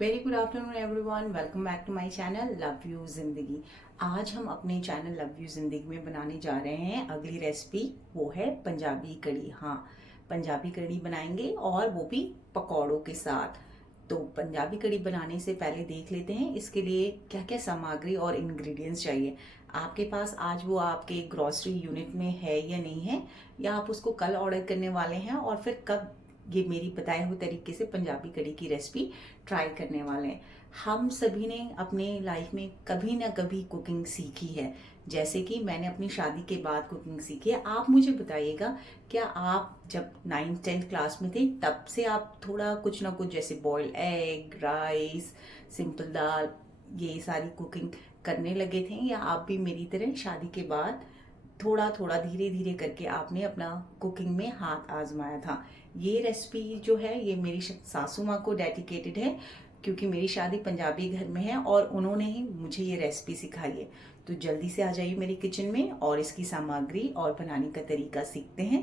Very good afternoon everyone, welcome back to my channel love you Zindagi. आज हम अपने channel love you जिंदगी में बनाने जा रहे हैं अगली रेसिपी। वो है पंजाबी कढ़ी। हाँ, पंजाबी कढ़ी बनाएंगे और वो भी पकौड़ों के साथ। तो पंजाबी कढ़ी बनाने से पहले देख लेते हैं इसके लिए क्या क्या सामग्री और इंग्रेडिएंट्स चाहिए। आपके पास आज वो आपके ग्रोसरी यूनिट में है या नहीं है, या आप उसको कल ऑर्डर करने वाले हैं और फिर कब ये मेरी बताए हुए तरीके से पंजाबी कढ़ी की रेसिपी ट्राई करने वाले हैं। हम सभी ने अपने लाइफ में कभी ना कभी कुकिंग सीखी है। जैसे कि मैंने अपनी शादी के बाद कुकिंग सीखी है। आप मुझे बताइएगा, क्या आप जब 9th-10th क्लास में थे तब से आप थोड़ा कुछ ना कुछ जैसे बॉइल्ड एग, राइस, सिंपल दाल, ये सारी कुकिंग करने लगे थे, या आप भी मेरी तरह शादी के बाद थोड़ा थोड़ा धीरे धीरे करके आपने अपना कुकिंग में हाथ आजमाया था? ये रेसिपी जो है ये मेरी सासू माँ को डेडिकेटेड है, क्योंकि मेरी शादी पंजाबी घर में है और उन्होंने ही मुझे ये रेसिपी सिखाई है। तो जल्दी से आ जाइए मेरे किचन में और इसकी सामग्री और बनाने का तरीका सीखते हैं।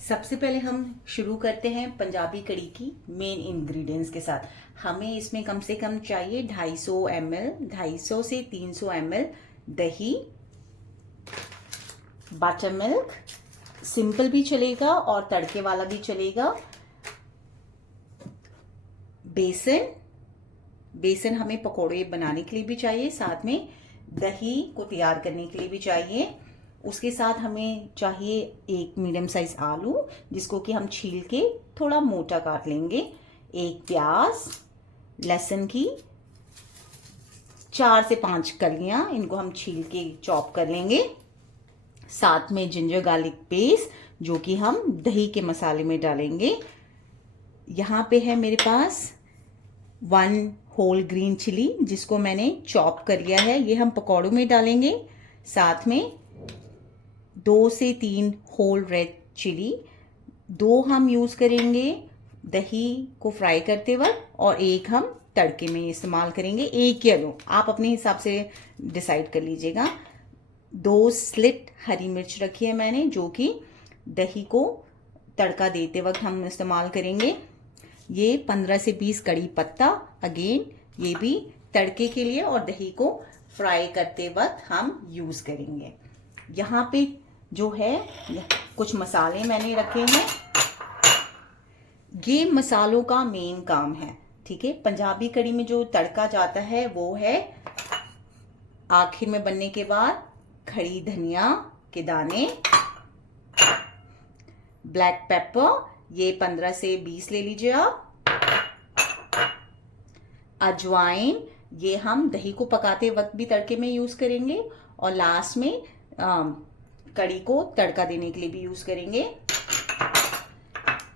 सबसे पहले हम शुरू करते हैं पंजाबी कढ़ी की मेन इंग्रेडिएंट्स के साथ। हमें इसमें कम से कम चाहिए 250 ml, 250 से 300 ml दही, बटर मिल्क, सिंपल भी चलेगा और तड़के वाला भी चलेगा, बेसन, बेसन हमें पकोड़े बनाने के लिए भी चाहिए, साथ में दही को तैयार करने के लिए भी चाहिए। उसके साथ हमें चाहिए एक मीडियम साइज आलू, जिसको कि हम छील के थोड़ा मोटा काट लेंगे, एक प्याज, लहसुन की 4 से 5 कलियां, इनको हम छील के चॉप कर लेंगे, साथ में जिंजर गार्लिक पेस्ट जो कि हम दही के मसाले में डालेंगे। यहाँ पे है मेरे पास 1 होल ग्रीन चिली, जिसको मैंने चॉप कर लिया है, ये हम पकौड़ों में डालेंगे। साथ में 2 से 3 होल रेड चिली, 2 हम यूज़ करेंगे दही को फ्राई करते वक्त और एक हम तड़के में इस्तेमाल करेंगे, एक या 2 आप अपने हिसाब से डिसाइड कर लीजिएगा। 2 स्लिट हरी मिर्च रखी है मैंने, जो कि दही को तड़का देते वक्त हम इस्तेमाल करेंगे। ये 15 से 20 कड़ी पत्ता, अगेन ये भी तड़के के लिए और दही को फ्राई करते वक्त हम यूज करेंगे। यहाँ पे जो है कुछ मसाले मैंने रखे हैं, ये मसालों का मेन काम है, ठीक है। पंजाबी कढ़ी में जो तड़का जाता है वो है आखिर में बनने के बाद खड़ी धनिया के दाने, ब्लैक पेपर, ये 15 से 20 ले लीजिए आप, अजवाइन, ये हम दही को पकाते वक्त भी तड़के में यूज करेंगे और लास्ट में कड़ी को तड़का देने के लिए भी यूज करेंगे।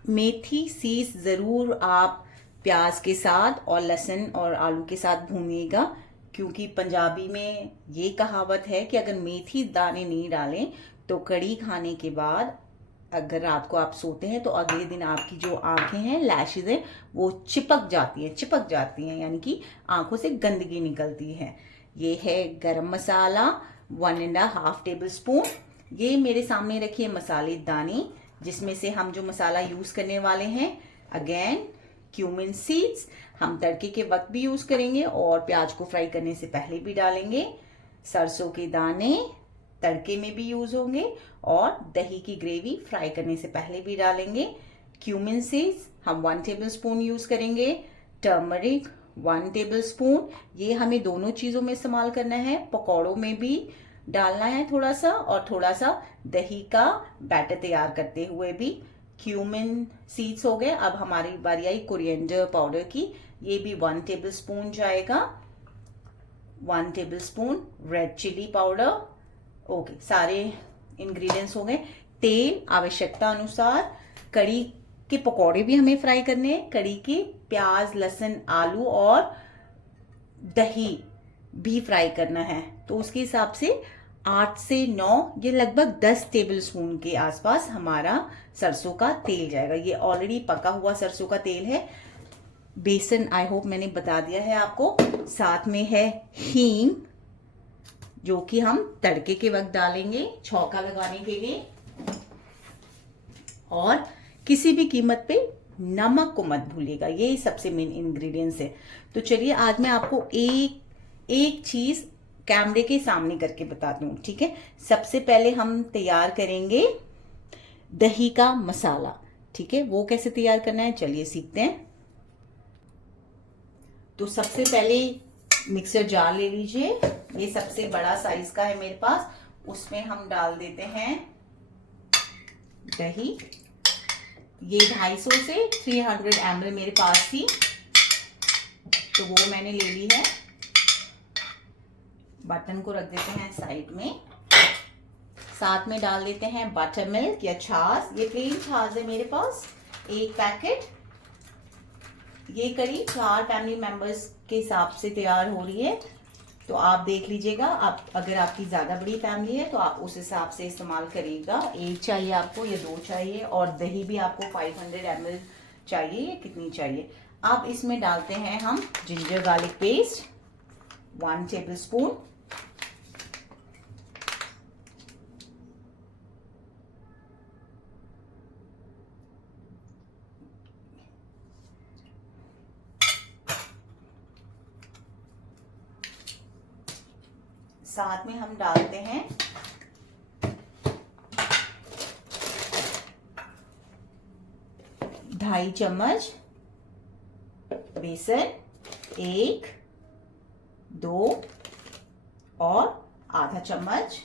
मेथी सीड्स जरूर आप प्याज के साथ और लहसुन और आलू के साथ भूनिएगा, क्योंकि पंजाबी में ये कहावत है कि अगर मेथी दाने नहीं डालें तो कड़ी खाने के बाद अगर रात को आप सोते हैं तो अगले दिन आपकी जो आंखें हैं, लैशेज हैं, वो चिपक जाती हैं, यानी कि आंखों से गंदगी निकलती है। ये है गरम मसाला 1.5 टेबल स्पून। ये मेरे सामने रखी है मसाले दानी, जिसमें से हम जो मसाला यूज करने वाले हैं, अगेन क्यूमिन सीड्स हम तड़के के वक्त भी यूज करेंगे और प्याज को फ्राई करने से पहले भी डालेंगे, सरसों के दाने तड़के में भी यूज होंगे और दही की ग्रेवी फ्राई करने से पहले भी डालेंगे। क्यूमिन सीड्स हम 1 टेबल स्पून यूज करेंगे, टर्मरिक 1 टेबल स्पून, ये हमें दोनों चीजों में इस्तेमाल करना है, पकौड़ों में भी डालना है थोड़ा सा और थोड़ा सा दही का बैटर तैयार करते हुए भी। क्यूमिन सीड्स हो गए। अब हमारी बारी आई कोरिएंडर पाउडर की, ये भी 1 टेबल स्पून जाएगा, 1 tablespoon red chilli powder. Okay, सारे इंग्रेडिएंट्स हो गए। तेल आवश्यकता अनुसार, कड़ी के पकौड़े भी हमें फ्राई करने हैं, कड़ी के प्याज, लहसुन, आलू और दही भी फ्राई करना है, तो उसके हिसाब से 8 से 9, ये लगभग 10 टेबल स्पून के आसपास हमारा सरसों का तेल जाएगा। ये ऑलरेडी पका हुआ सरसों का तेल है। बेसन आई होप मैंने बता दिया है आपको। साथ में है हींग, जो कि हम तड़के के वक्त डालेंगे छौंका लगाने के लिए, और किसी भी कीमत पे नमक को मत भूलिएगा, ये सबसे मेन इंग्रेडिएंट्स है। तो चलिए आज मैं आपको एक एक चीज कैमरे के सामने करके बताती हूँ, ठीक है। सबसे पहले हम तैयार करेंगे दही का मसाला, ठीक है। वो कैसे तैयार करना है चलिए सीखते हैं। तो सबसे पहले मिक्सर जार ले लीजिए, ये सबसे बड़ा साइज का है मेरे पास। उसमें हम डाल देते हैं दही। ये 250 से 300 ml मेरे पास थी, तो वो मैंने ले ली है। बटन को रख देते हैं साइड में। साथ में डाल देते हैं बटर मिल्क या छाछ। ये प्लेन छाछ है मेरे पास, 1 पैकेट। ये करीब 4 फैमिली मेंबर्स के हिसाब से तैयार हो रही है, तो आप देख लीजिएगा। आप अगर आपकी ज़्यादा बड़ी फैमिली है तो आप उस हिसाब से इस्तेमाल करिएगा। 1 चाहिए आपको या 2 चाहिए, और दही भी आपको 500 ml चाहिए या कितनी चाहिए। अब इसमें डालते हैं हम जिंजर गार्लिक पेस्ट 1 टेबलस्पून। साथ में हम डालते हैं ढाई चम्मच बेसन, 1, 2 और आधा चम्मच।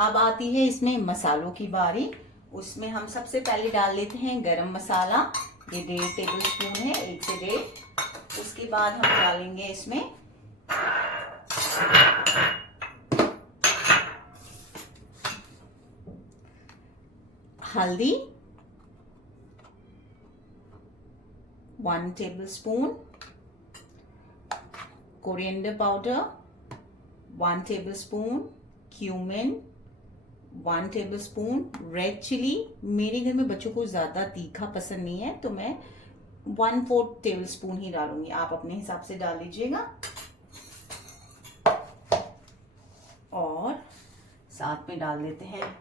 अब आती है इसमें मसालों की बारी। उसमें हम सबसे पहले डाल लेते हैं गरम मसाला, ये 1.5 टेबलस्पून है, 1 से 1.5। उसके बाद हम डालेंगे इसमें हल्दी 1 tablespoon, coriander powder 1 tablespoon, cumin 1 tablespoon, red chili. मेरे घर में बच्चों को ज्यादा तीखा पसंद नहीं है, तो मैं 1/4 टेबलस्पून ही डालूंगी। आप अपने हिसाब से डाल लीजिएगा। और साथ में डाल देते हैं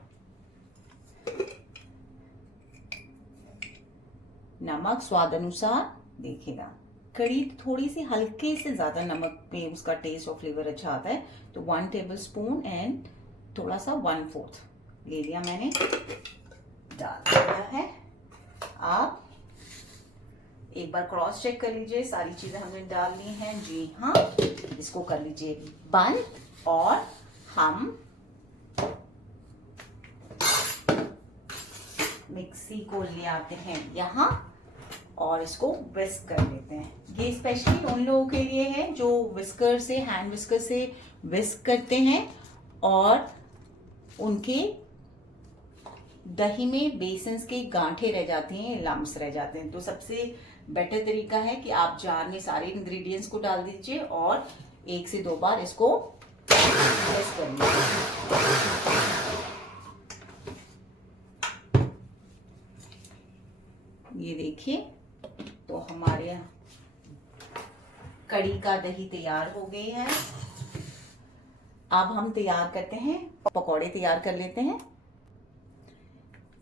नमक स्वाद अनुसार। देखिएगा कड़ी थोड़ी सी हल्के से ज्यादा नमक पे उसका टेस्ट और फ्लेवर अच्छा आता है, तो 1 टेबलस्पून एंड थोड़ा सा 1/4 ले लिया मैंने, डाल दिया है। आप एक बार क्रॉस चेक कर लीजिए, सारी चीजें हमने डाल ली हैं। जी हाँ, इसको कर लीजिए बंद और हम मिक्सी को ले आते हैं यहाँ और इसको विस्क कर लेते हैं। ये स्पेशली उन लोगों के लिए है जो विस्कर से, हैंड विस्कर से विस्क करते हैं और उनके दही में बेसन के गांठे रह जाते हैं, लम्स रह जाते हैं। तो सबसे बेटर तरीका है कि आप जार में सारे इंग्रेडिएंट्स को डाल दीजिए और 1 से 2 बार इसको प्रेस कर लीजिए। ये देखिए, तो हमारे यहाँ कड़ी का दही तैयार हो गई है। अब हम तैयार करते हैं, पकौड़े तैयार कर लेते हैं।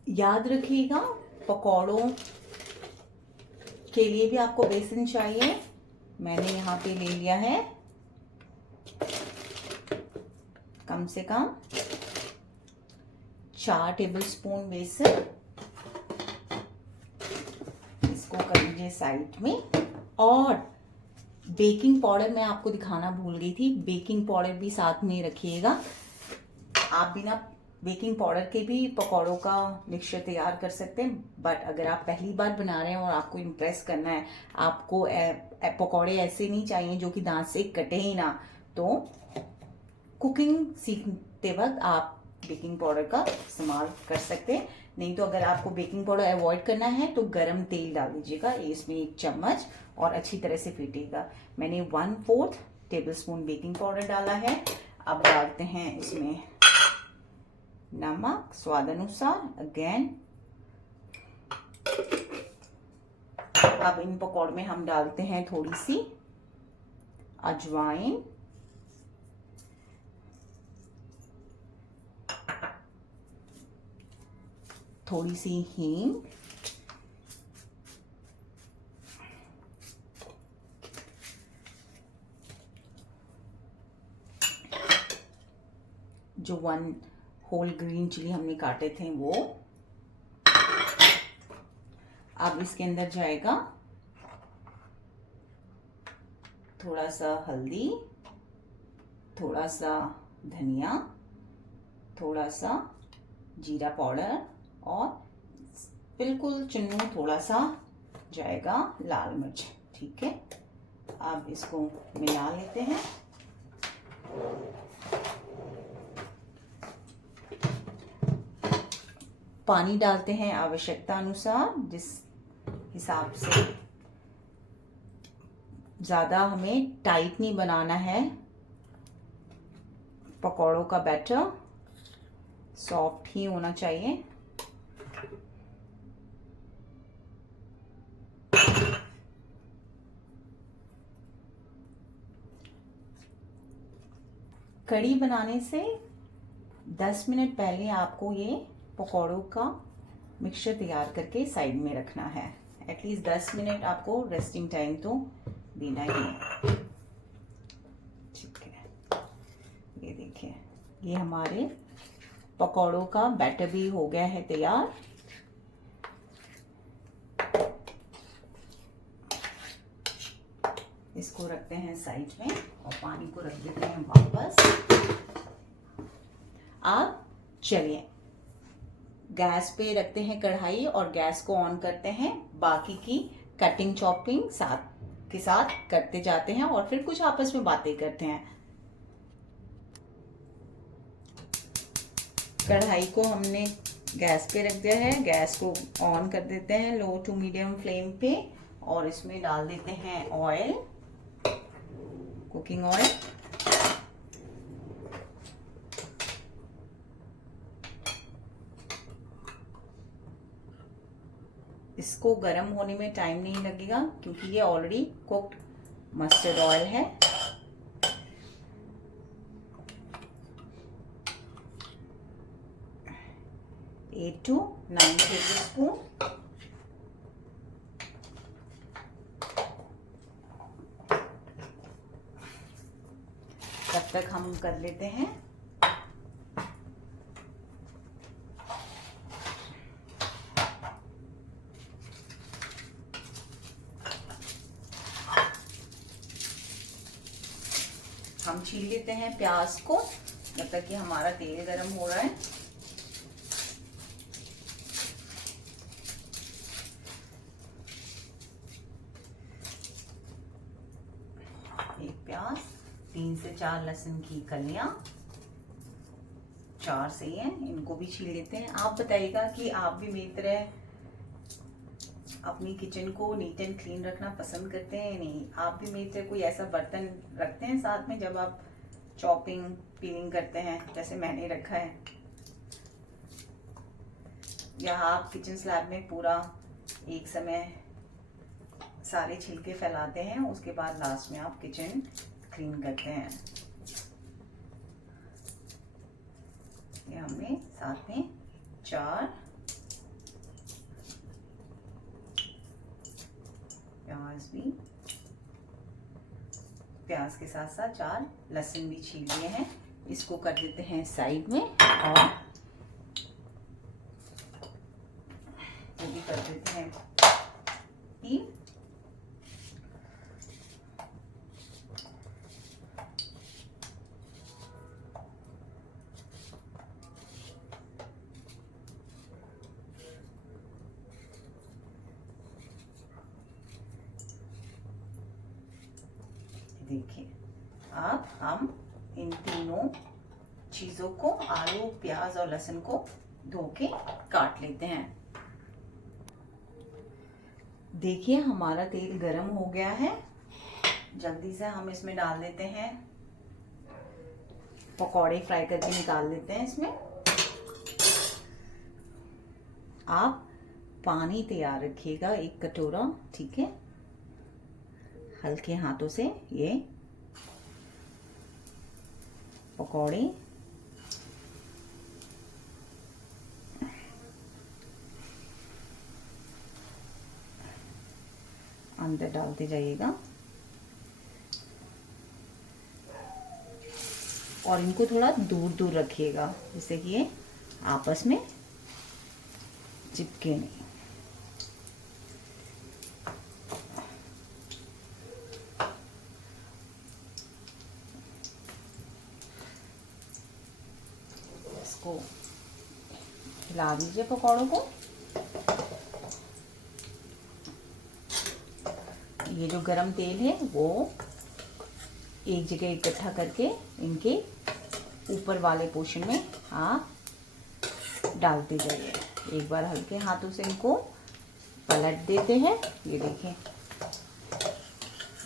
याद रखिएगा पकौड़ों के लिए भी आपको बेसन चाहिए। मैंने यहाँ पे ले लिया है कम से कम 4 टेबलस्पून बेसन। इसको कर लीजिए साइड में। और बेकिंग पाउडर मैं आपको दिखाना भूल गई थी, बेकिंग पाउडर भी साथ में रखिएगा। आप बिना बेकिंग पाउडर के भी पकौड़ों का मिक्सचर तैयार कर सकते हैं, बट अगर आप पहली बार बना रहे हैं और आपको इम्प्रेस करना है, आपको पकौड़े ऐसे नहीं चाहिए जो कि दांत से कटे ही ना, तो कुकिंग सीखते वक्त आप बेकिंग पाउडर का इस्तेमाल कर सकते हैं। नहीं तो अगर आपको बेकिंग पाउडर अवॉइड करना है तो गरम तेल डाल दीजिएगा इसमें 1 चम्मच और अच्छी तरह से फेंटिएगा। मैंने 1/4 टेबलस्पून बेकिंग पाउडर डाला है। अब डालते हैं इसमें नमक स्वाद अनुसार अगेन। अब इन पकौड़े में हम डालते हैं थोड़ी सी अजवाइन, थोड़ी सी हींग, जो 1 होल ग्रीन चिली हमने काटे थे वो। अब इसके अंदर जाएगा थोड़ा सा हल्दी, थोड़ा सा धनिया, थोड़ा सा जीरा पाउडर और बिल्कुल चुन्नू थोड़ा सा जाएगा लाल मिर्च। ठीक है, अब इसको मिला लेते हैं। पानी डालते हैं आवश्यकता अनुसार, जिस हिसाब से ज़्यादा हमें टाइट नहीं बनाना है। पकौड़ों का बैटर सॉफ्ट ही होना चाहिए। कढ़ी बनाने से 10 मिनट पहले आपको ये पकौड़ों का मिक्सचर तैयार करके साइड में रखना है। एटलीस्ट 10 मिनट आपको रेस्टिंग टाइम तो देना ही है। ठीक है, ये देखिए, ये हमारे पकौड़ों का बैटर भी हो गया है तैयार। इसको रखते हैं साइड में और पानी को रख देते हैं वापस। अब चलिए गैस पे रखते हैं कढ़ाई और गैस को ऑन करते हैं। बाकी की कटिंग चॉपिंग के साथ करते जाते हैं और फिर कुछ आपस में बातें करते हैं। कढ़ाई को हमने गैस पे रख दिया है। गैस को ऑन कर देते हैं लो टू मीडियम फ्लेम पे और इसमें डाल देते हैं ऑयल, कुकिंग ऑयल। इसको गर्म होने में टाइम नहीं लगेगा क्योंकि ये ऑलरेडी कुक्ड मस्टर्ड ऑयल है। Eight to 9 tablespoon. तब तक हम कर लेते हैं हम छील लेते हैं प्याज को जब तक कि हमारा तेल गरम हो रहा है। एक प्याज, 3 से 4 लहसुन की कलियां, 4 सही है, इनको भी छील लेते हैं। आप बताइएगा कि आप भी मेरी तरह अपनी किचन को नीट एंड क्लीन रखना पसंद करते हैं या नहीं। आप भी मेरी तरह कोई ऐसा बर्तन रखते हैं साथ में जब आप चॉपिंग पीलिंग करते हैं, जैसे मैंने रखा है, या आप किचन स्लैब में पूरा एक समय सारे छिलके फैलाते हैं, उसके बाद लास्ट में आप किचन क्लीन करते हैं। ये हमने साथ में 4 प्याज भी, प्याज के साथ साथ 4 लहसुन भी छील लिए हैं। इसको कर देते हैं साइड में और वो भी कर देते हैं तीन। देखिए, अब हम इन तीनों चीजों को, आलू, प्याज और लहसुन को धो के काट लेते हैं। देखिए हमारा तेल गरम हो गया है। जल्दी से हम इसमें डाल देते हैं पकौड़े, फ्राई करके निकाल लेते हैं इसमें। आप पानी तैयार रखिएगा 1 कटोरा, ठीक है। हल्के हाथों से ये पकौड़े अंदर डालते जाइएगा और इनको थोड़ा दूर दूर रखिएगा जिससे कि ये आपस में चिपके नहीं। इसको हिला दीजिए पकौड़ों को। ये जो गरम तेल है वो एक जगह इकट्ठा करके इनके ऊपर वाले पोर्शन में आप डालते जाइए। एक बार हल्के हाथों से इनको पलट देते हैं। ये देखें,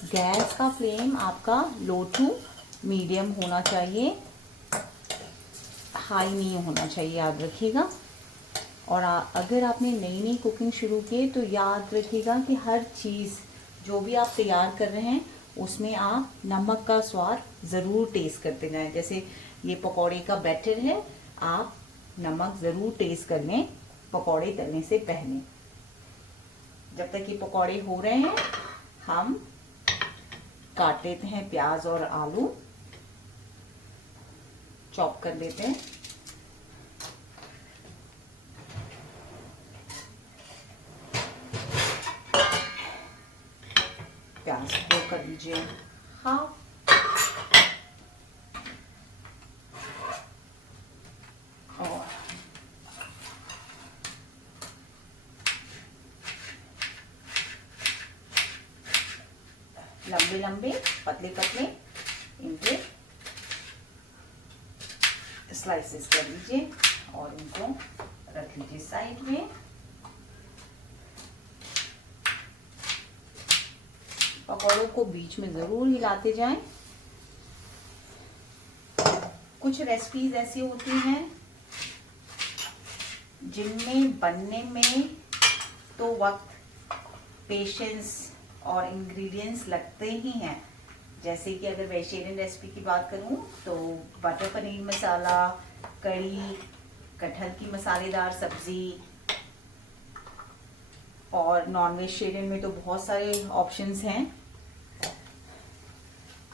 गैस का फ्लेम आपका लो टू मीडियम होना चाहिए, हाई नहीं होना चाहिए, याद रखिएगा। और अगर आपने नई नई कुकिंग शुरू की तो याद रखिएगा कि हर चीज़ जो भी आप तैयार कर रहे हैं उसमें आप नमक का स्वाद ज़रूर टेस्ट करते जाएं। जैसे ये पकौड़े का बैटर है, आप नमक ज़रूर टेस्ट कर लें पकौड़े तलने से पहले। जब तक ये पकौड़े हो रहे हैं हम काट लेते हैं प्याज और आलू, चॉप कर लेते हैं। प्याज को कर लीजिए हाफ, और लंबे लंबे पतले पतले इनके स्लाइसेस कर लीजिए और इनको रख लीजिए साइड में। पकौड़ों को बीच में ज़रूर हिलाते जाएं। कुछ रेसिपीज ऐसी होती हैं जिनमें बनने में तो वक्त, पेशेंस और इंग्रेडिएंट्स लगते ही हैं। जैसे कि अगर वेजिटेरियन रेसिपी की बात करूं तो बटर पनीर मसाला, कढ़ी, कटहल की मसालेदार सब्जी, और नॉन वेजिटेरियन में तो बहुत सारे ऑप्शंस हैं।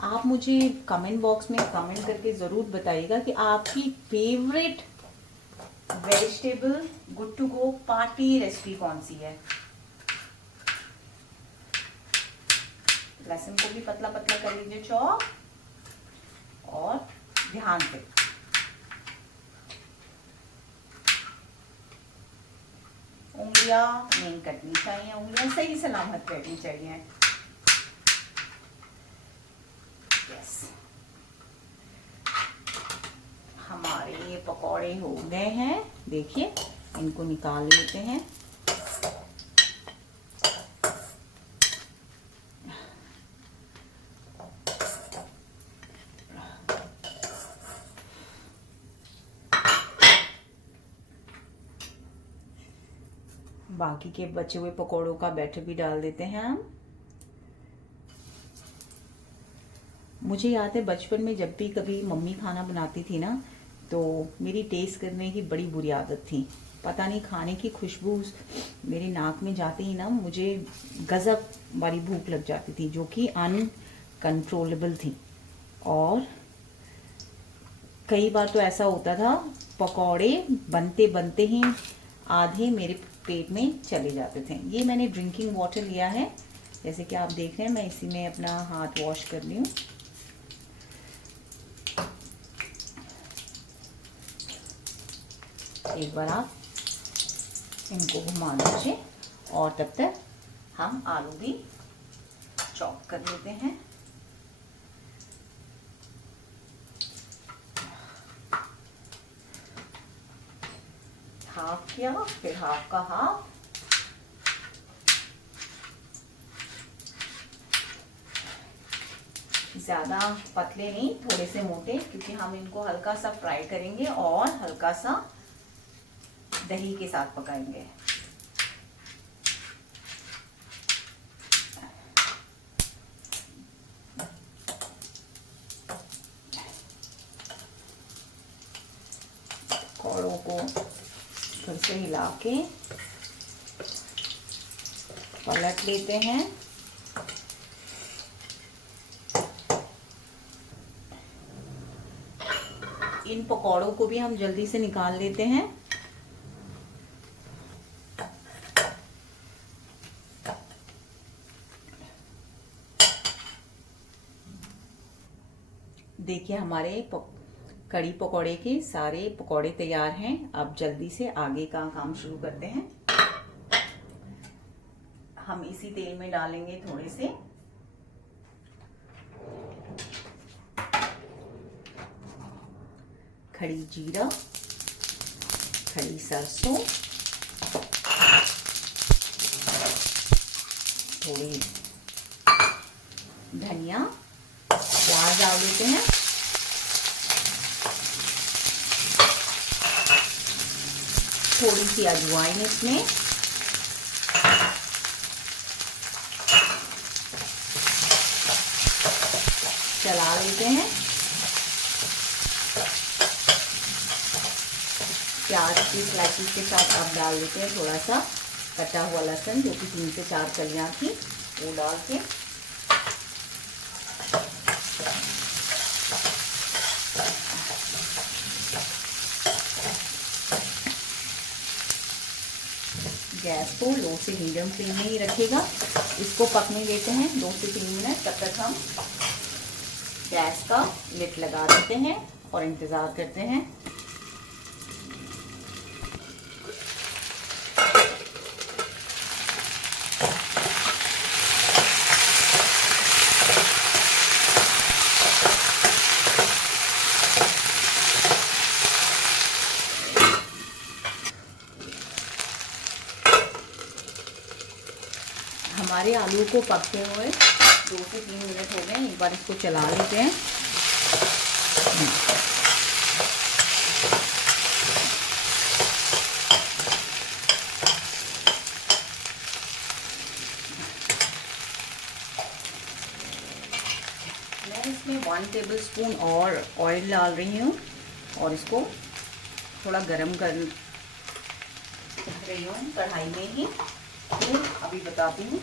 आप मुझे कमेंट बॉक्स में कमेंट करके ज़रूर बताइएगा कि आपकी favourite vegetable good to go party recipe कौन सी है। लहसुन को भी पतला पतला कर लीजिए चॉप, और ध्यान से उंगलियां नहीं कटनी चाहिए, उंगलियां सही सलामत रहनी चाहिए। यस, हमारे ये पकौड़े हो गए हैं। देखिए इनको निकाल लेते हैं। बाकी के बचे हुए पकौड़ों का बैटर भी डाल देते हैं हम। मुझे याद है बचपन में जब भी कभी मम्मी खाना बनाती थी ना तो मेरी टेस्ट करने की बड़ी बुरी आदत थी। पता नहीं, खाने की खुशबू मेरे नाक में जाते ही ना मुझे गजब वाली भूख लग जाती थी, जो कि अनकंट्रोलेबल थी। और कई बार तो ऐसा होता था पकौड़े बनते बनते ही आधे मेरे पेट में चले जाते थे। ये मैंने ड्रिंकिंग वाटर लिया है, जैसे कि आप देख रहे हैं मैं इसी में अपना हाथ वॉश कर रही हूँ। एक बार आप इनको घुमा दीजिए और तब तक हम आलू भी चॉप कर लेते हैं। हाफ किया, फिर हाफ का हाफ। ज्यादा पतले नहीं, थोड़े से मोटे, क्योंकि हम इनको हल्का सा फ्राई करेंगे और हल्का सा दही के साथ पकाएंगे। पकौड़ों को फिर से हिला के पलट लेते हैं इन पकौड़ों को भी हम जल्दी से निकाल लेते हैं। देखिए हमारे कड़ी पकौड़े के सारे पकौड़े तैयार हैं। अब जल्दी से आगे का काम शुरू करते हैं। हम इसी तेल में डालेंगे थोड़े से खड़ी जीरा, खड़ी सरसों, थोड़ी धनिया, प्याज डाल देते हैं, थोड़ी सी अजवाइन इसमें, चला लेते हैं। प्याज की स्लाइसिस के साथ आप डाल देते हैं थोड़ा सा कटा हुआ लहसुन, जो कि 3 से 4 कलियां थी, वो डाल के गैस को लो से मीडियम फ्लेम में ही रखिएगा। इसको पकने देते हैं 2 से 3 मिनट। तब तक हम गैस का लिड लगा देते हैं और इंतज़ार करते हैं। हमारे आलू को पकते हुए 2 से 3 मिनट हो गए। एक बार इसको चला लेते हैं। मैं इसमें 1 टेबलस्पून और ऑयल डाल रही हूँ और इसको थोड़ा गरम कर रही हूँ कढ़ाई में ही। अभी बताती हूँ।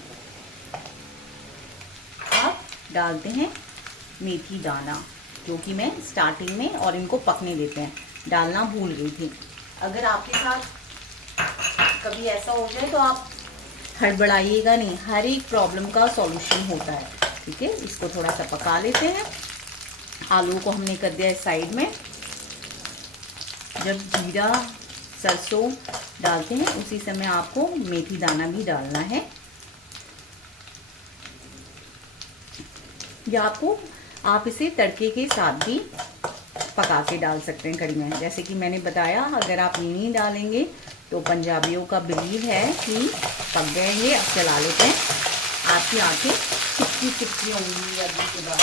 आप डालते हैं मेथी दाना, जो कि मैं स्टार्टिंग में, और इनको पकने देते हैं, डालना भूल गई थी। अगर आपके साथ कभी ऐसा हो जाए तो आप हड़बड़ाइएगा नहीं, हर एक प्रॉब्लम का सॉल्यूशन होता है। ठीक है, इसको थोड़ा सा पका लेते हैं। आलू को हमने कर दिया साइड में। जब जीरा सरसों डालते हैं उसी समय आपको मेथी दाना भी डालना है, या आप इसे तड़के के साथ भी पका के डाल सकते हैं कड़ी में। जैसे कि मैंने बताया, अगर आप नहीं डालेंगे तो पंजाबियों का बिलीव है कि पक गए ये। अब चला लेते हैं। आपकी आंखें चिपकी चिपकी होंगी अभी के बाद।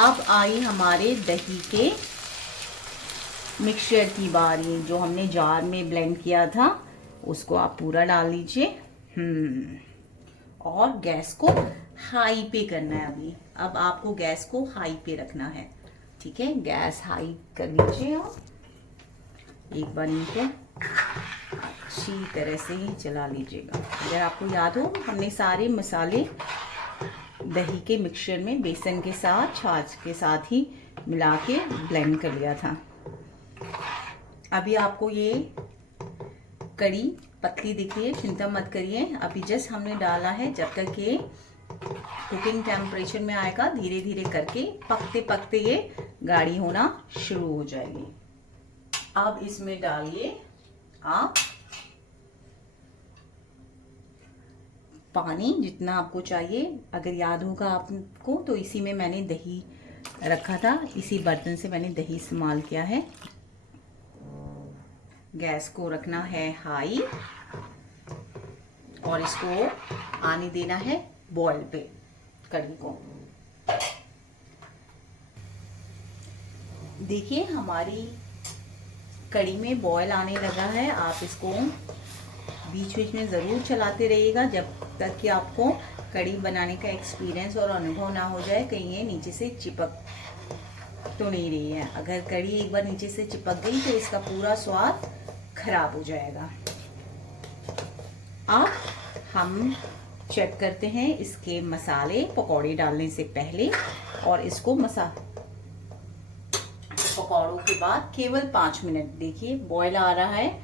अब आई हमारे दही के मिक्सचर की बारी। जो हमने जार में ब्लेंड किया था उसको आप पूरा डाल लीजिए। और गैस को हाई पे करना है अभी। अब आपको गैस को हाई पे रखना है। ठीक है, गैस हाई कर लीजिए आप। एक बार इनको अच्छी तरह से ही चला लीजिएगा। अगर आपको याद हो, हमने सारे मसाले दही के मिक्सचर में बेसन के साथ, छाछ के साथ ही मिला के ब्लेंड कर लिया था। अभी आपको ये कड़ी पतली दिख रही है, चिंता मत करिए। अभी जस्ट हमने डाला है। जब तक ये कुकिंग टेम्परेचर में आएगा, धीरे धीरे करके पकते पकते ये गाढ़ी होना शुरू हो जाएगी। अब इसमें डालिए आप पानी, जितना आपको चाहिए। अगर याद होगा आपको तो इसी में मैंने दही रखा था, इसी बर्तन से मैंने दही इस्तेमाल किया है। गैस को रखना है हाई और इसको आने देना है बॉयल पे कड़ी को। देखिए हमारी कड़ी में बॉयल आने लगा है। आप इसको बीच बीच में ज़रूर चलाते रहिएगा जब तक कि आपको कड़ी बनाने का एक्सपीरियंस और अनुभव ना हो जाए कहीं ये नीचे से चिपक तो नहीं रही है। अगर कड़ी एक बार नीचे से चिपक गई तो इसका पूरा स्वाद खराब हो जाएगा। अब हम चेक करते हैं इसके मसाले पकौड़े डालने से पहले, और इसको पकौड़ों के बाद केवल 5 मिनट। देखिए बॉयल आ रहा है।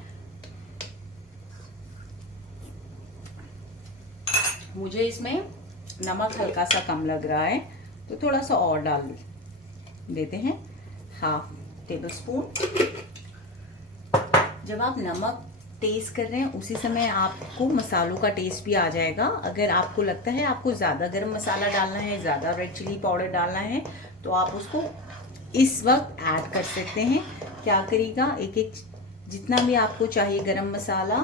मुझे इसमें नमक हल्का सा कम लग रहा है, तो थोड़ा सा और डाल देते हैं, 1/2 टेबल स्पून। जब आप नमक टेस्ट कर रहे हैं उसी समय आपको मसालों का टेस्ट भी आ जाएगा। अगर आपको लगता है आपको ज़्यादा गरम मसाला डालना है, ज़्यादा रेड चिली पाउडर डालना है, तो आप उसको इस वक्त ऐड कर सकते हैं। क्या करिएगा, एक एक जितना भी आपको चाहिए गरम मसाला,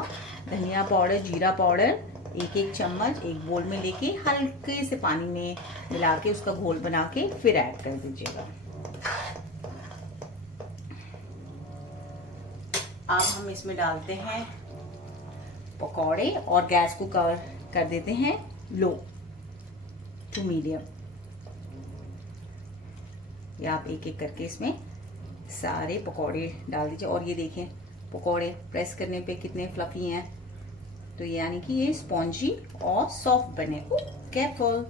धनिया पाउडर, जीरा पाउडर, एक एक चम्मच एक बोल में लेके हल्के से पानी में मिला के उसका घोल बना के फिर ऐड कर दीजिएगा। अब हम इसमें डालते हैं पकौड़े और गैस को कवर कर देते हैं लो टू मीडियम। या आप एक एक करके इसमें सारे पकौड़े डाल दीजिए। और ये देखें पकौड़े प्रेस करने पे कितने फ्लफी हैं, तो यानी कि ये स्पॉन्जी और सॉफ्ट बने। केयरफुल।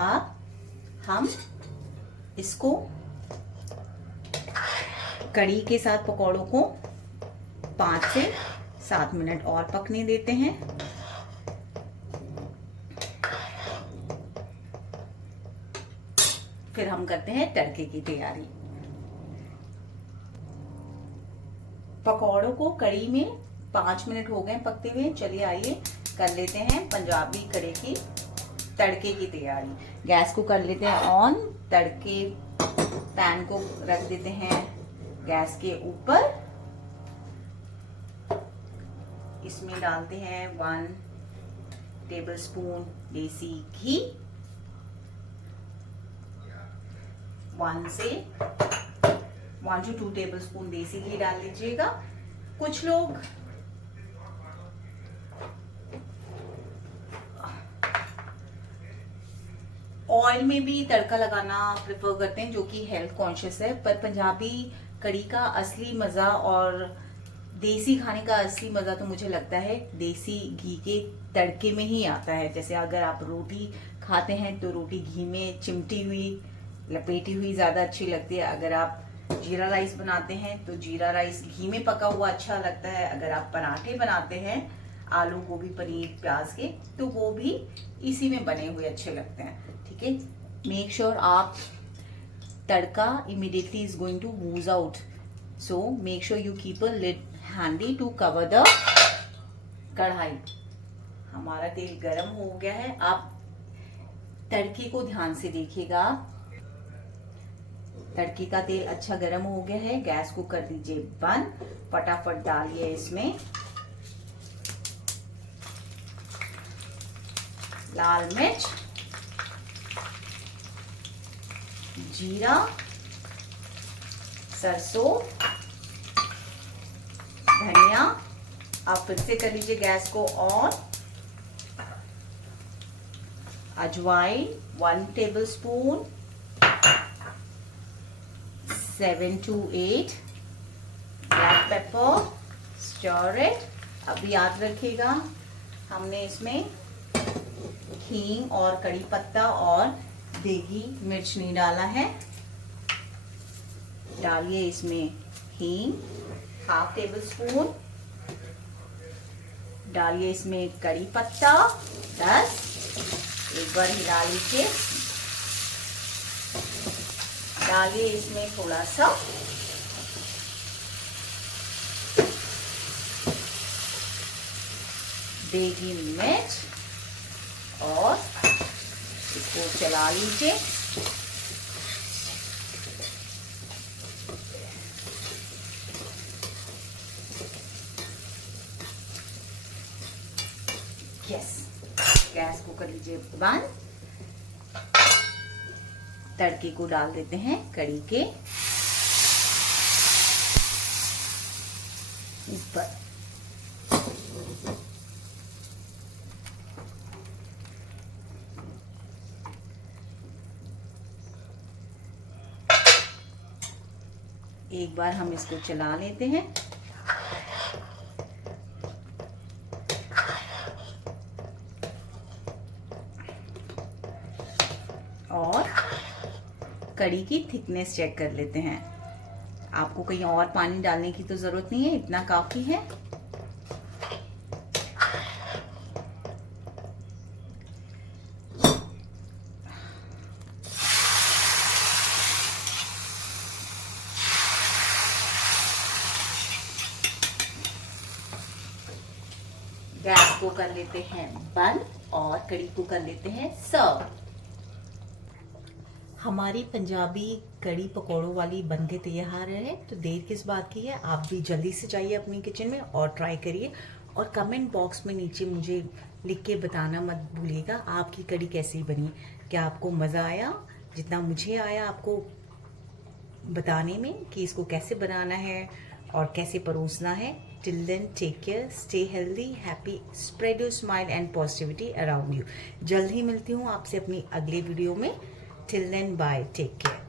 अब हम इसको कड़ी के साथ पकौड़ों को 5 से 7 मिनट और पकने देते हैं। फिर हम करते हैं तड़के की तैयारी। पकौड़ों को कड़ी में 5 मिनट हो गए पकते हुए। चलिए आइए कर लेते हैं पंजाबी कड़ी की तड़के की तैयारी। गैस को कर लेते हैं ऑन। तड़के पैन को रख देते हैं गैस के ऊपर। इसमें डालते हैं 1 टेबलस्पून देसी घी। 1 to 2 टेबलस्पून देसी घी डाल लीजिएगा। कुछ लोग ऑयल में भी तड़का लगाना प्रेफर करते हैं, जो कि हेल्थ कॉन्शियस है। पर पंजाबी कड़ी का असली मज़ा और देसी खाने का असली मज़ा तो मुझे लगता है देसी घी के तड़के में ही आता है। जैसे अगर आप रोटी खाते हैं तो रोटी घी में चिमटी हुई, लपेटी हुई ज़्यादा अच्छी लगती है। अगर आप जीरा राइस बनाते हैं तो जीरा राइस घी में पका हुआ अच्छा लगता है। अगर आप पराठे बनाते हैं आलू गोभी पनीर प्याज के, तो वो भी इसी में बने हुए अच्छे लगते हैं। ठीक है, मेक श्योर आप तड़का immediately is going to ooze out, so make sure you keep a lid handy to cover the कढ़ाई। हमारा तेल गरम हो गया है। आप तड़के को ध्यान से देखिएगा। तड़के का तेल अच्छा गरम हो गया है। गैस को कर दीजिए बंद। फटाफट डालिए इसमें लाल मिर्च, जीरा, सरसों, धनिया। आप फिर से कर लीजिए गैस को ऑन। अजवाइन 1 tablespoon, 7 to 8 black pepper, stir it. अब याद रखिएगा हमने इसमें हींग और कड़ी पत्ता और देगी मिर्च नहीं डाला है। डालिए इसमें हींग 1/2 टेबलस्पून। डालिए इसमें कड़ी पत्ता 10। एक बार हिला लीजिए। डालिए इसमें थोड़ा सा देगी मिर्च और इसको चला लीजिए। यस, गैस को कर लीजिए बंद। तड़के को डाल देते हैं कड़ी के ऊपर। एक बार हम इसको चला लेते हैं। कड़ी की थिकनेस चेक कर लेते हैं। आपको कहीं और पानी डालने की तो ज़रूरत नहीं है, इतना काफ़ी है। गैस को कर लेते हैं बंद और कड़ी को कर लेते हैं सर्व। हमारी पंजाबी कड़ी पकौड़ों वाली बन के तैयार है, तो देर किस बात की है, आप भी जल्दी से जाइए अपनी किचन में और ट्राई करिए। और कमेंट बॉक्स में नीचे मुझे लिख के बताना मत भूलिएगा आपकी कड़ी कैसी बनी। क्या आपको मज़ा आया जितना मुझे आया आपको बताने में कि इसको कैसे बनाना है और कैसे परोसना है। Till then take care, stay healthy, happy, spread your smile and positivity around you. जल्द ही मिलती हूँ आपसे अपनी अगले वीडियो में। Till then, bye. Take care.